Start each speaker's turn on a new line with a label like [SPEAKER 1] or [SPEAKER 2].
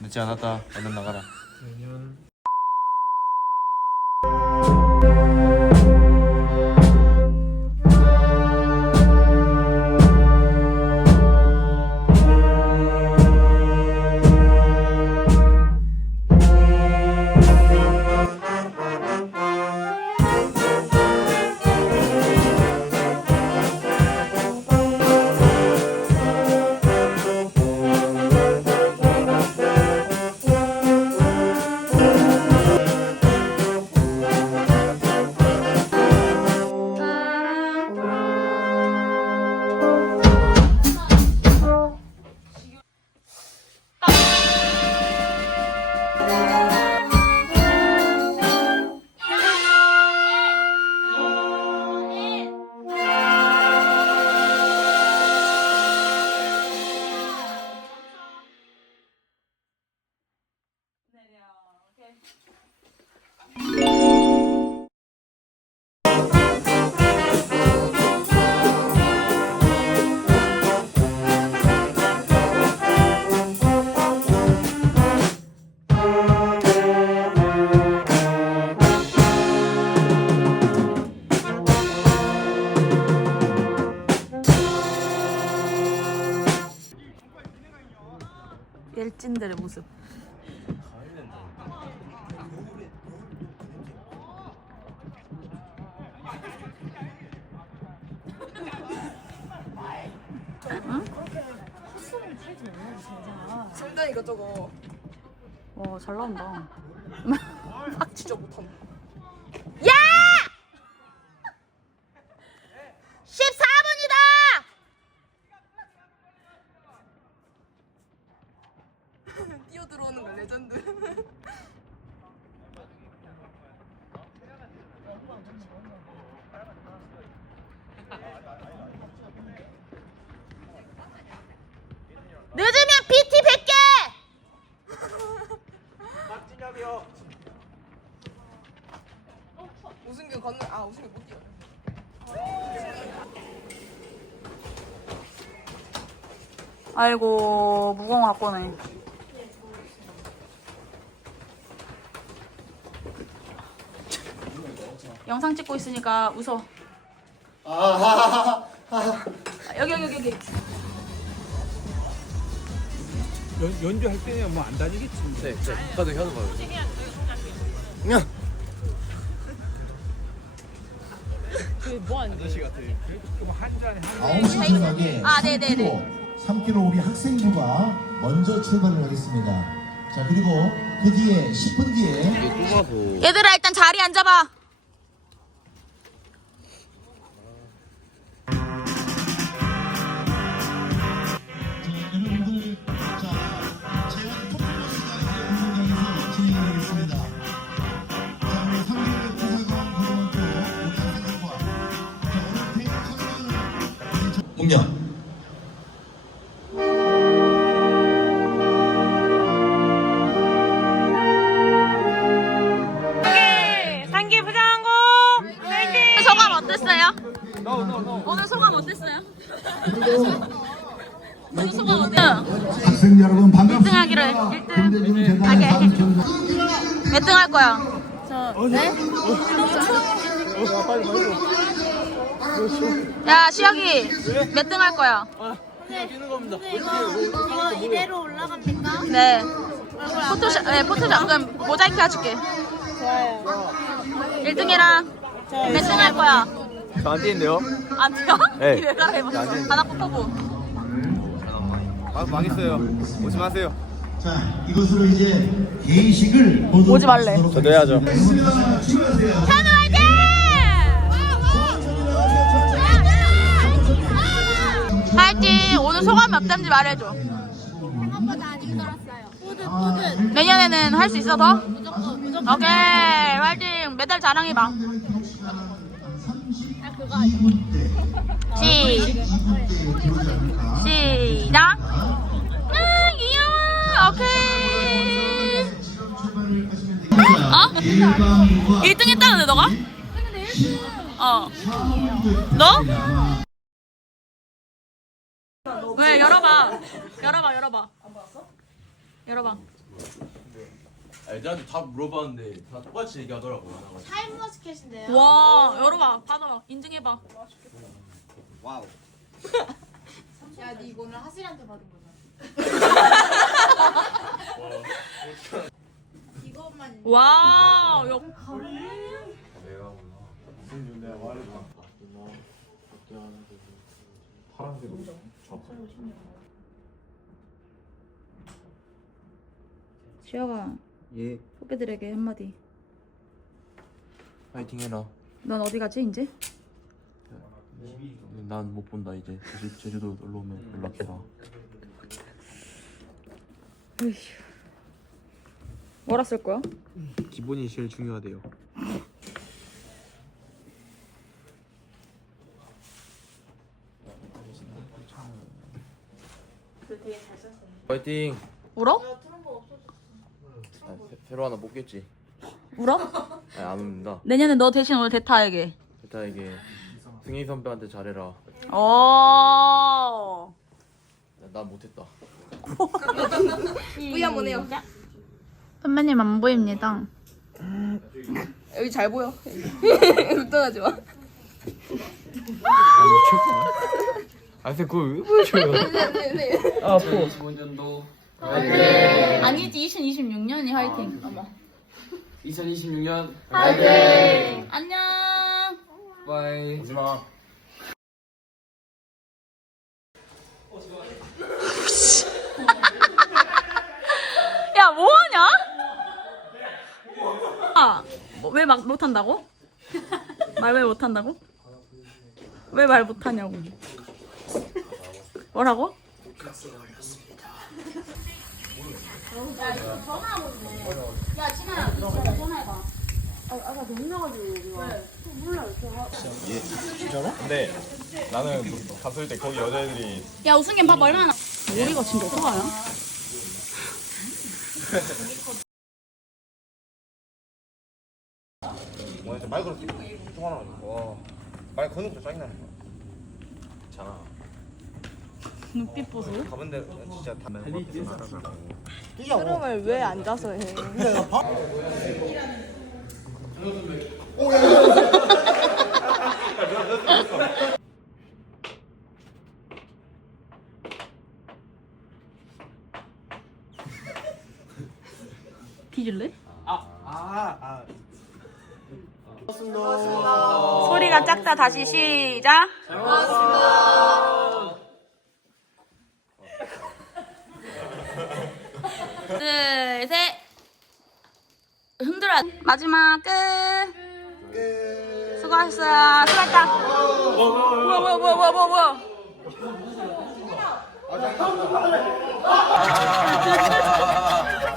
[SPEAKER 1] 늦지 않았다. 얼른 나가라.
[SPEAKER 2] 내년
[SPEAKER 3] 일진들의 모습.
[SPEAKER 4] 성대니까 저거
[SPEAKER 3] 와, 잘 나온다.
[SPEAKER 4] 진짜 못한다.
[SPEAKER 3] 14분이다!
[SPEAKER 4] 뛰어 들어오는 거 레전드.
[SPEAKER 3] 늦으면 BT 100개!
[SPEAKER 4] 우승균 걷는 아 우승균 못 뛰어.
[SPEAKER 3] 아이고, 무거운 거 갖고 오네. 영상 찍고 있으니까 웃어. 아, 여기, 여기, 여기, 여기.
[SPEAKER 2] 연, 연주할 때는 뭐 안 다니겠지
[SPEAKER 1] 네, 네. 카드 현우 봐요.
[SPEAKER 2] 그 럼한 잔에 한
[SPEAKER 5] 아홉 시 출발에
[SPEAKER 3] 아, 네네네.
[SPEAKER 5] 3km 우리 학생부가 먼저 출발을 하겠습니다. 자 그리고 그 뒤에 10분 뒤에.
[SPEAKER 3] 얘들아, 일단 자리 앉아봐.
[SPEAKER 5] 저- 목련
[SPEAKER 3] 상기 부장고 파이팅! 소감 어땠어요? 오늘 소감 어땠어요? 오늘 소감 어때요?
[SPEAKER 5] 학생 여러분 반갑습니다.
[SPEAKER 3] 1등 하기로 해. 1등.
[SPEAKER 5] 김대중 재단의
[SPEAKER 3] 하게.
[SPEAKER 5] 산 경장
[SPEAKER 3] 몇등 할 거야? 야, 시혁이 몇 등 할 거야?
[SPEAKER 6] 이거 이대로 올라갑니까?
[SPEAKER 3] 네. 포토샵, 네, 포토샵. 그럼 모자이크 해줄게.
[SPEAKER 6] 좋아요.
[SPEAKER 3] 1등 해라. 몇등 할 거야?
[SPEAKER 1] 저안 뛰는데요?
[SPEAKER 3] 안 돼요?
[SPEAKER 1] 네.
[SPEAKER 3] 이래라 해봐.
[SPEAKER 1] 안 돼.
[SPEAKER 3] 하나 뽑고.
[SPEAKER 1] 아, 망했어요. 오지 마세요.
[SPEAKER 5] 자 이것으로 이제 개의식을 모두
[SPEAKER 3] 오지 말래.
[SPEAKER 5] 마치도록
[SPEAKER 1] 저도 해야죠.
[SPEAKER 5] 하겠습니다. 출발하세요.
[SPEAKER 3] 화이팅! 오늘 소감이 어떤지 말해줘.
[SPEAKER 6] 생각보다 안 힘들었어요. 뿌듯 뿌듯.
[SPEAKER 3] 내년에는 할 수 있어 더?
[SPEAKER 6] 무조건 무조건.
[SPEAKER 3] 오케이 화이팅! 메달 자랑해봐.
[SPEAKER 6] 아 그거 아니야.
[SPEAKER 3] 시 시작. 아 귀여워. 오케이. 어? 1등 했다는데 너가? 어. 너? 왜 열어봐. 열어봐. 열어봐.
[SPEAKER 1] 애들한테 다 물어봤는데 다 똑같이 얘기하더라고. 하나가.
[SPEAKER 6] 타임머스켓인데요.
[SPEAKER 3] 와 열어봐 받아 인증해봐.
[SPEAKER 1] 와우.
[SPEAKER 6] 야, 니 이거 오늘 하슬이한테 받은 거잖아. 이것만
[SPEAKER 3] 와 야,
[SPEAKER 1] 내가 몰라.
[SPEAKER 3] 지혁아
[SPEAKER 1] 예.
[SPEAKER 3] 후배들에게 한마디.
[SPEAKER 1] 파이팅 해라.
[SPEAKER 3] 넌 어디 가지 이제?
[SPEAKER 1] 난 못 본다 이제. 제주, 제주도 놀러 오면 연락해라.
[SPEAKER 3] 뭐라 쓸 거야?
[SPEAKER 1] 기본이 제일 중요하대요. 파이팅.
[SPEAKER 3] 울어?
[SPEAKER 1] 아, 새- 새로 하나 뽑겠지.
[SPEAKER 3] 울어?
[SPEAKER 1] 아니 안 옵니다.
[SPEAKER 3] 내년에 너 대신 오늘 대타에게.
[SPEAKER 1] 일단 이게 승희 선배한테 잘해라.
[SPEAKER 3] 어.
[SPEAKER 1] 난 못했다.
[SPEAKER 4] 한번 해요.
[SPEAKER 3] 선배님 안 보입니다.
[SPEAKER 4] 여기 잘 보여. 웃던하지 마.
[SPEAKER 1] 아 근데 그걸 왜 보여줘요?
[SPEAKER 3] 아 니지 2026년이 화이팅. 어머.
[SPEAKER 7] 2026년
[SPEAKER 3] 안녕.
[SPEAKER 7] 바이
[SPEAKER 1] 오지마.
[SPEAKER 3] 야 뭐하냐? 아, 왜 막 못한다고? 말 왜 못한다고? 왜 말 못하냐고? 뭐라고?
[SPEAKER 8] 근데 나는 갔을 때 거기 여자애들이
[SPEAKER 3] 야 우승현 밥 얼마나? 머리가 진짜 어떡하냐?
[SPEAKER 8] 뭐야 말 걸었지 통화나가지고 와 말 거는 것도 짜증나는 거야 괜찮아
[SPEAKER 3] 눈빛 보세요.
[SPEAKER 8] 가본 데 진짜 담배 먹고 알아서
[SPEAKER 4] 트럼을 왜 앉아서 해?
[SPEAKER 3] 뒤질래? 소리가 작다 다시 시작. 둘, 흔들어야 마지막 끝. 수고하셨어요. 수고했다. 뭐야 뭐야 뭐야 뭐야 뭐야 뭐야. 아,